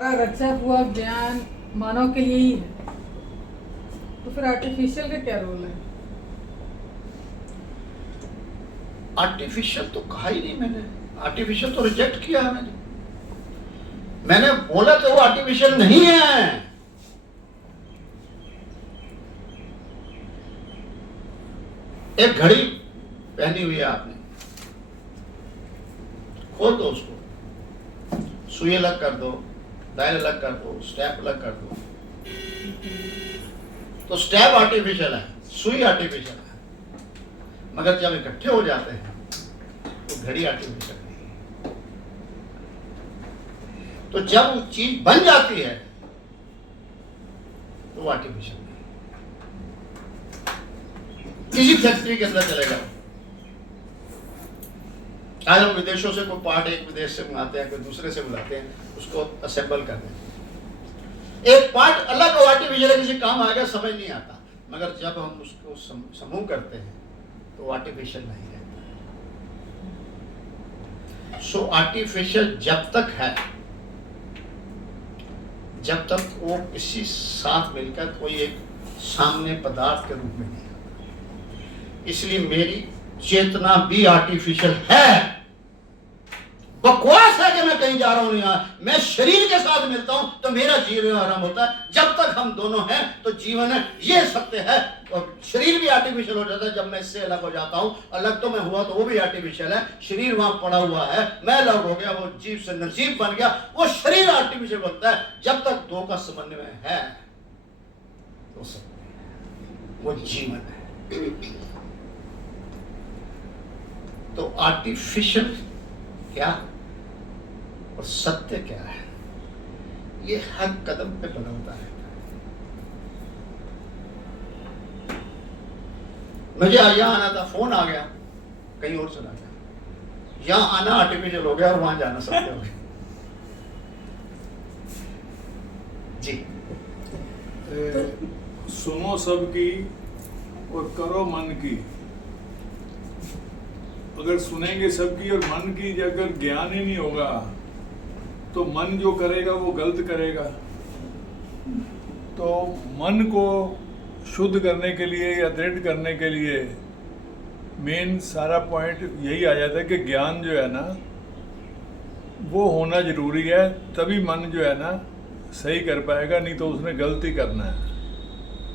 रचा हुआ ज्ञान मानव के लिए ही है, तो फिर आर्टिफिशियल का क्या रोल है? आर्टिफिशियल तो कहा ही नहीं मैंने, आर्टिफिशियल तो रिजेक्ट किया है मैंने बोला तो वो आर्टिफिशियल नहीं है। एक घड़ी पहनी हुई है आपने, खोल दो उसको, सुई अलग कर दो, डायल अलग कर दो, स्टेप अलग कर दो, तो स्टेप आर्टिफिशियल है, सुई आर्टिफिशियल है, मगर जब इकट्ठे हो जाते हैं तो घड़ी आर्टिफिशियल नहीं है। तो जब वो चीज बन जाती है तो वो आर्टिफिशियल नहीं। किसी फैक्ट्री के अंदर चले जाओ, आज हम विदेशों से कोई पार्ट एक विदेश से मंगाते हैं, कोई दूसरे से बुलाते हैं, उसको असेंबल करते हैं। एक पार्ट अलग आर्टिफिशियल किसी काम आ गया, समझ नहीं आता, मगर जब हम उसको समूह करते हैं तो आर्टिफिशियल नहीं रहता। सो आर्टिफिशियल जब तक है, जब तक वो किसी साथ मिलकर कोई एक सामने पदार्थ के रूप में नहीं आता। इसलिए मेरी चेतना भी आर्टिफिशियल है। बकवास है कि मैं कहीं जा रहा हूं, नहीं, मैं शरीर के साथ मिलता हूं तो मेरा जीवन आराम होता है। जब तक हम दोनों हैं तो जीवन है, ये सत्य है। और शरीर भी आर्टिफिशियल हो जाता है जब मैं इससे अलग हो जाता हूं। अलग तो मैं हुआ तो वो भी आर्टिफिशियल है, शरीर वहां पड़ा हुआ है, मैं अलग हो गया, वो जीव से नसीब बन गया, वो शरीर आर्टिफिशियल बनता है। जब तक दो का समन्वय है तो सत्य, वो जीवन है। तो आर्टिफिशियल क्या और सत्य क्या है, ये हर कदम पे बदलता रहता है। मुझे यहां आना था, फोन आ गया, कहीं और चला गया। यहां आना आर्टिफिशियल हो गया और वहां जाना सत्य हो गया। जी, सुनो सबकी और करो मन की। अगर सुनेंगे सबकी और मन की अगर ज्ञान ही नहीं होगा तो मन जो करेगा वो गलत करेगा। तो मन को शुद्ध करने के लिए या दृढ़ करने के लिए मेन सारा पॉइंट यही आ जाता है कि ज्ञान जो है ना वो होना जरूरी है, तभी मन जो है ना सही कर पाएगा, नहीं तो उसने गलती करना है।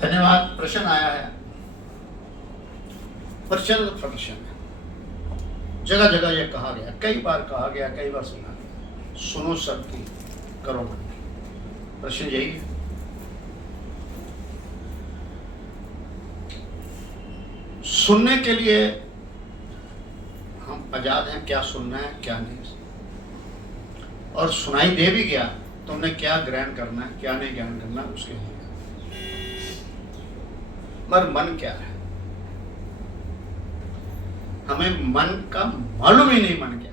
धन्यवाद। प्रश्न आया है, प्रश्न जगह जगह ये कहा गया, कई बार कहा गया, कई बार सुना गया, सुनो सबकी करो मन की। प्रश्न यही है। सुनने के लिए हम आजाद हैं, क्या सुनना है क्या नहीं, और सुनाई दे भी गया तो हमने क्या ग्रहण करना है क्या नहीं ग्रहण करना, उसके लिए। मगर मन क्या है, हमें मन का मालूम ही नहीं मन क्या है।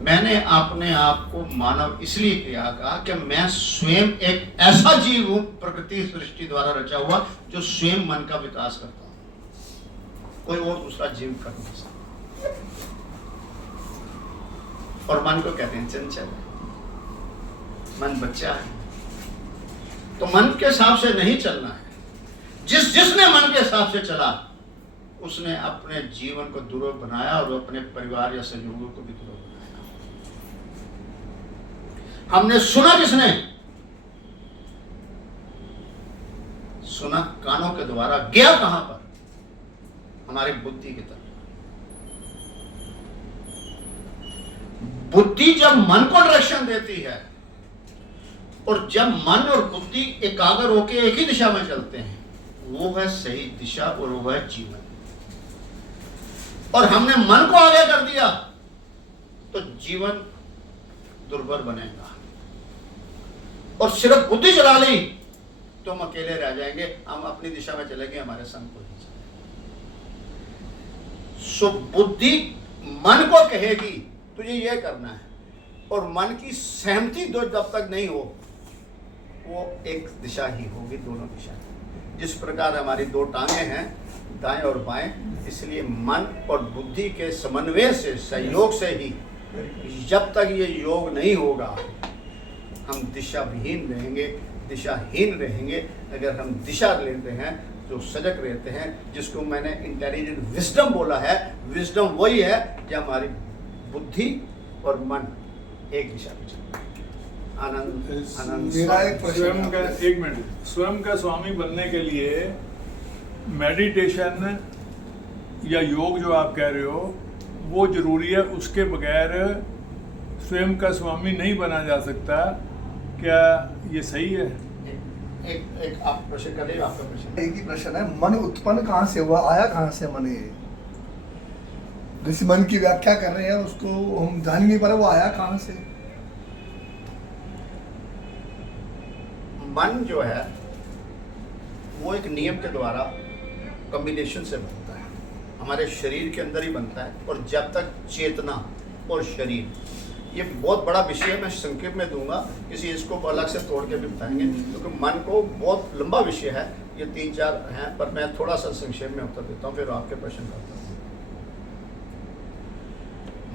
मैंने अपने आप को मानव इसलिए किया कहा कि मैं स्वयं एक ऐसा जीव हूं, प्रकृति सृष्टि द्वारा रचा हुआ, जो स्वयं मन का विकास करता हूं, कोई और दूसरा जीव कर नहीं सकता। और मन को कहते हैं चंचल, मन बच्चा है, तो मन के हिसाब से नहीं चलना है। जिसने मन के हिसाब से चला उसने अपने जीवन को दुर्लभ बनाया और अपने परिवार या संयोगों को भी दुर्लभ बनाया। हमने सुना, किसने सुना? कानों के द्वारा। गया कहां पर? हमारी बुद्धि की तरफ। बुद्धि जब मन को डायरेक्शन देती है, और जब मन और बुद्धि एकाग्र होकर एक ही दिशा में चलते हैं, वो है सही दिशा और वो है जीवन। और हमने मन को आगे कर दिया तो जीवन दुर्बल बनेगा, और सिर्फ बुद्धि चला ली तो हम अकेले रह जाएंगे, हम अपनी दिशा में चलेंगे, हमारे संग को नहीं चलेंगे। सो बुद्धि मन को कहेगी तुझे ये करना है, और मन की सहमति जब तक नहीं हो, वो एक दिशा ही होगी, दोनों दिशा। जिस प्रकार हमारी दो टांगे हैं, दाएं और बाएं, इसलिए मन और बुद्धि के समन्वय से, सहयोग से ही जब तक ये योग नहीं होगा हम दिशाविहीन रहेंगे, दिशाहीन रहेंगे। अगर हम दिशा लेते हैं जो सजग रहते हैं, जिसको मैंने इंटेलिजेंट विजडम बोला है। विजडम वही है जो हमारी बुद्धि और मन एक दिशा में चलता है। आनंद आनंद मेरा एक प्रश्न स्वयं है का, आपसे। एक मिनट, स्वयं का स्वामी बनने के लिए मेडिटेशन या योग जो आप कह रहे हो वो जरूरी है, उसके बगैर स्वयं का स्वामी नहीं बना जा सकता। क्या ये सही है? एक आप प्रश्न करें, आपका प्रश्न। एक ही प्रश्न है, मन उत्पन्न कहाँ से हुआ, आया कहाँ से मन? ये जिस मन की व्याख्या कर रहे हैं उसको हम जान नहीं पा रहे, वो आया कहाँ से? मन जो है वो एक नियम के द्वारा कॉम्बिनेशन से बनता है, हमारे शरीर के अंदर ही बनता है। और जब तक चेतना और शरीर, ये बहुत बड़ा विषय है, मैं संक्षेप में दूंगा, किसी इसको अलग से तोड़ के भी बताएंगे, क्योंकि मन को बहुत लंबा विषय है, ये 3-4 हैं, पर मैं थोड़ा सा संक्षेप में उत्तर देता हूँ, फिर आपके प्रश्न करता हूँ।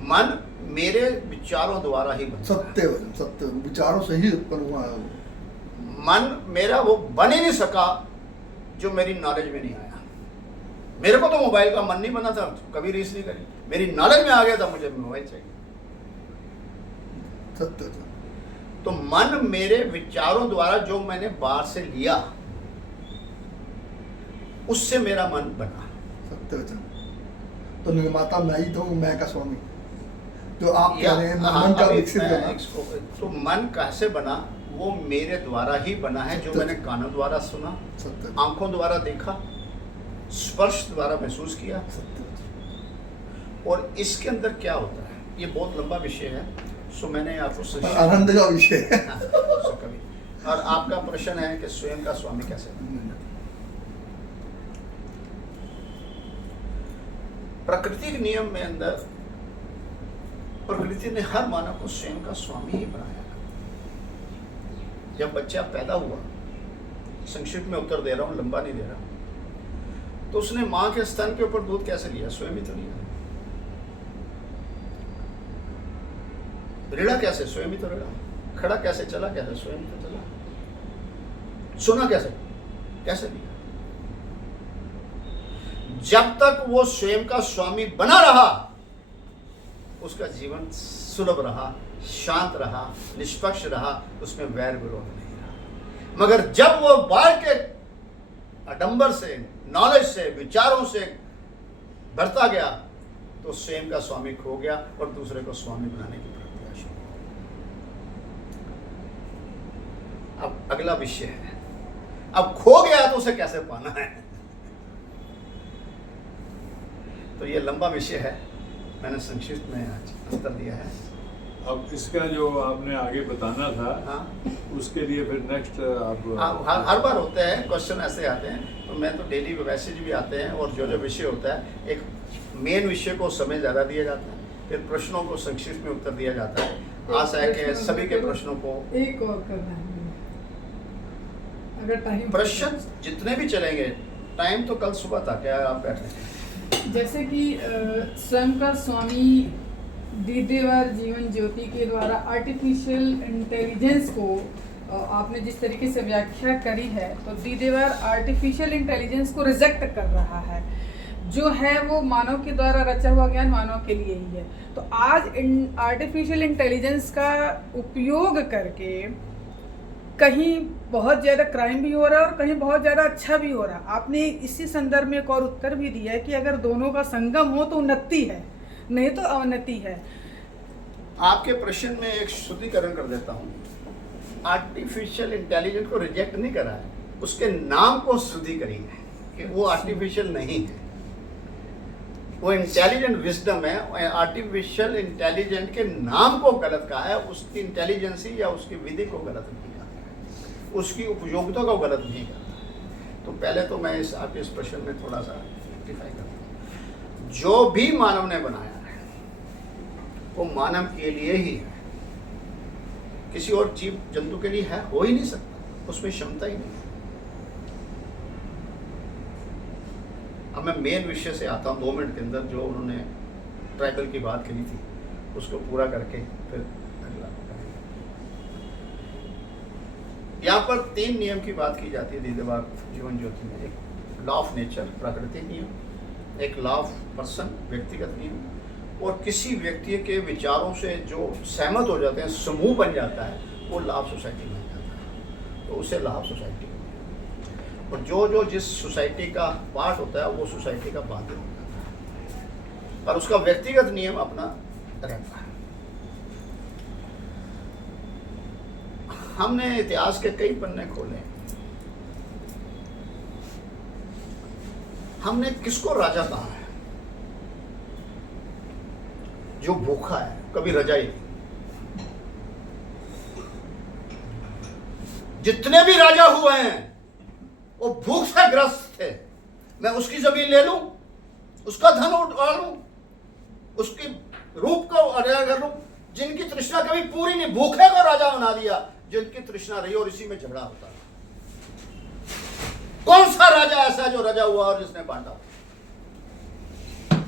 मन मेरे विचारों द्वारा ही बनता है। सत्य विचारों से ही उत्पन्न हुआ है वो। मन मेरा वो बन ही नहीं सका जो मेरी नॉलेज में नहीं आया। मेरे को तो मोबाइल का मन नहीं बना था, कभी रीस नहीं करी, मेरी नॉलेज में आ गया था मुझे मोबाइल चाहिए। सत्य तो मन मेरे विचारों द्वारा जो मैंने बाहर से लिया उससे मेरा मन बना। सत्य वचन। तो निर्माता मैं ही तो हूँ, मैं का स्वामी जो आप कह रहे हैं, मन का अभी विकसित मैं करना। तो मन कैसे बना? वो मेरे द्वारा ही बना है, जो मैंने कानों द्वारा सुना, सत्य आंखों द्वारा देखा, स्पर्श द्वारा महसूस किया। सत्य। और इसके अंदर क्या होता है, ये बहुत लंबा विषय है, सो मैंने आपको संक्षिप्त- आनंद का विषय है। हाँ, सो कभी। और आपका प्रश्न है कि स्वयं का स्वामी कैसे बने? प्राकृतिक नियम में अंदर प्रकृति ने हर मानव को स्वयं का स्वामी ही बनाया। जब बच्चा पैदा हुआ, संक्षिप्त में उत्तर दे रहा हूं, लंबा नहीं दे रहा, तो उसने मां के स्तन के ऊपर दूध कैसे लिया? स्वयं ही तो लिया। रिड़ा कैसे? स्वयं ही तो रिड़ा। खड़ा कैसे? चला कैसे? स्वयं ही तो चला। सुना कैसे? कैसे लिया? जब तक वो स्वयं का स्वामी बना रहा, उसका जीवन सुलभ रहा, शांत रहा, निष्पक्ष रहा, उसमें वैर विरोध नहीं रहा। मगर जब वो बाहर के आडंबर से, नॉलेज से, विचारों से भरता गया, तो स्वयं का स्वामी खो गया और दूसरे को स्वामी बनाने की प्रक्रिया शुरू हो। अब अगला विषय है, अब खो गया तो उसे कैसे पाना है? तो ये लंबा विषय है, मैंने संक्षिप्त में आज उत्तर दिया है। अब इसका जो आपने आगे बताना था, हाँ, उसके लिए फिर नेक्स्ट आप हर बार होते हैं क्वेश्चन ऐसे आते हैं, तो मैं तो डेली मैसेज भी आते हैं, और जो जो विषय होता है, एक मेन विषय को समय ज़्यादा दिया जाता है, फिर प्रश्नों को संक्षिप्त में उत्तर दिया जाता है। आशा है कि सभी के प्रश्नों को, एक और करना है अगर टाइम, प्रश्न जितने भी चलेंगे, टाइम तो कल सुबह था, क्या आप बैठ रहे हैं? जैसे कि स्वयं का स्वामी दीदेवर जीवन ज्योति के द्वारा आर्टिफिशियल इंटेलिजेंस को आपने जिस तरीके से व्याख्या करी है, तो दीदेवर आर्टिफिशियल इंटेलिजेंस को रिजेक्ट कर रहा है। जो है वो मानव के द्वारा रचा हुआ ज्ञान मानव के लिए ही है। तो आज आर्टिफिशियल इंटेलिजेंस का उपयोग करके कहीं बहुत ज़्यादा क्राइम भी हो रहा है और कहीं बहुत ज़्यादा अच्छा भी हो रहा है। आपने इसी संदर्भ में एक और उत्तर भी दिया है कि अगर दोनों का संगम हो तो उन्नति है, नहीं तो अवनति है। आपके प्रश्न में एक शुद्धिकरण कर देता हूँ। आर्टिफिशियल इंटेलिजेंस को रिजेक्ट नहीं करा है, उसके नाम को शुद्धि करी है कि वो आर्टिफिशियल नहीं है, वो इंटेलिजेंट विजडम है। आर्टिफिशियल इंटेलिजेंट के नाम को गलत कहा है, उसकी इंटेलिजेंसी या उसकी विधि को गलत नहीं कहा है, उसकी उपयोगिता को गलत नहीं कहा। तो पहले तो मैं आपके इस प्रश्न में थोड़ा सा रेक्टिफाई करता हूँ। जो भी मानव ने बनाया है वो मानव के लिए ही है, किसी और जीव जंतु के लिए है हो ही नहीं सकता, उसमें क्षमता ही नहीं। अब मैं मेन विषय से आता हूँ 2 मिनट के अंदर, जो उन्होंने ट्राइबल की बात करी थी। उसको पूरा करके फिर अगला करेंगे। यहाँ पर 3 नियम की बात की जाती है दीदेवार जीवन ज्योति में। एक लॉ ऑफ नेचर, प्राकृतिक नियम, एक लॉ ऑफ पर्सन, व्यक्तिगत नियम, और किसी व्यक्ति के विचारों से जो सहमत हो जाते हैं, समूह बन जाता है, वो लॉ ऑफ सोसाइटी बन जाता है, तो उसे लॉ ऑफ सोसाइटी। और जो जिस सोसाइटी का पार्ट होता है वो सोसाइटी का बाध्य होता है, और उसका व्यक्तिगत नियम अपना रहता है। हमने इतिहास के कई पन्ने खोले, हमने किसको राजा कहा है? जो भूखा है, कभी रजाई। जितने भी राजा हुए हैं वो भूख से ग्रस्त थे। मैं उसकी जमीन ले लूं, उसका धन उठा लूं, उसकी रूप को अदा कर लूं। जिनकी तृष्णा कभी पूरी नहीं, भूखे को राजा बना दिया। जिनकी तृष्णा रही और इसी में झगड़ा होता है। कौन सा राजा ऐसा जो राजा हुआ और जिसने बांटा?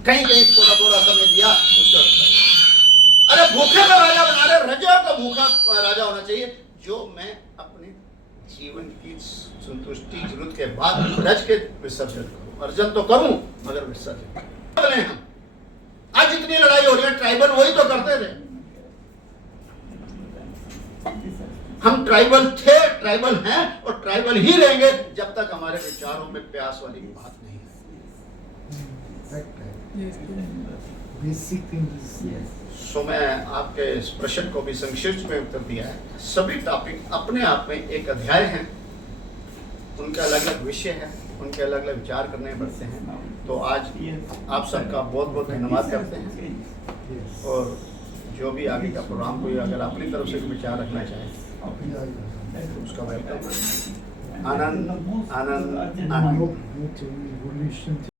कहीं कहीं थोड़ा थोड़ा समय दिया उसका। अरे भूखे का राजा बना रहे, रजा का भूखा राजा होना चाहिए। जो मैं अपने जीवन की संतुष्टि जरूरत के बाद रज के विसर्जन करूं, अर्जन तो करूं मगर विसर्जन करें। हम आज जितनी लड़ाई हो रही है, ट्राइबल वही तो करते थे। हम ट्राइबल थे, ट्राइबल हैं और ट्राइबल ही रहेंगे जब तक हमारे विचारों में प्यास वाली बात नहीं है। सो मैं आपके इस प्रश्न को भी संक्षिप्त में उत्तर दिया है। सभी टॉपिक अपने आप में एक अध्याय हैं, उनके अलग अलग विषय हैं, उनके अलग अलग विचार करने पड़ते हैं। तो आज आप सबका बहुत बहुत धन्यवाद करते हैं। और जो भी आगे का प्रोग्राम कोई अगर अपनी तरफ से विचार रखना चाहे तो उसका वेलकम। आनंद आनंद आनंद।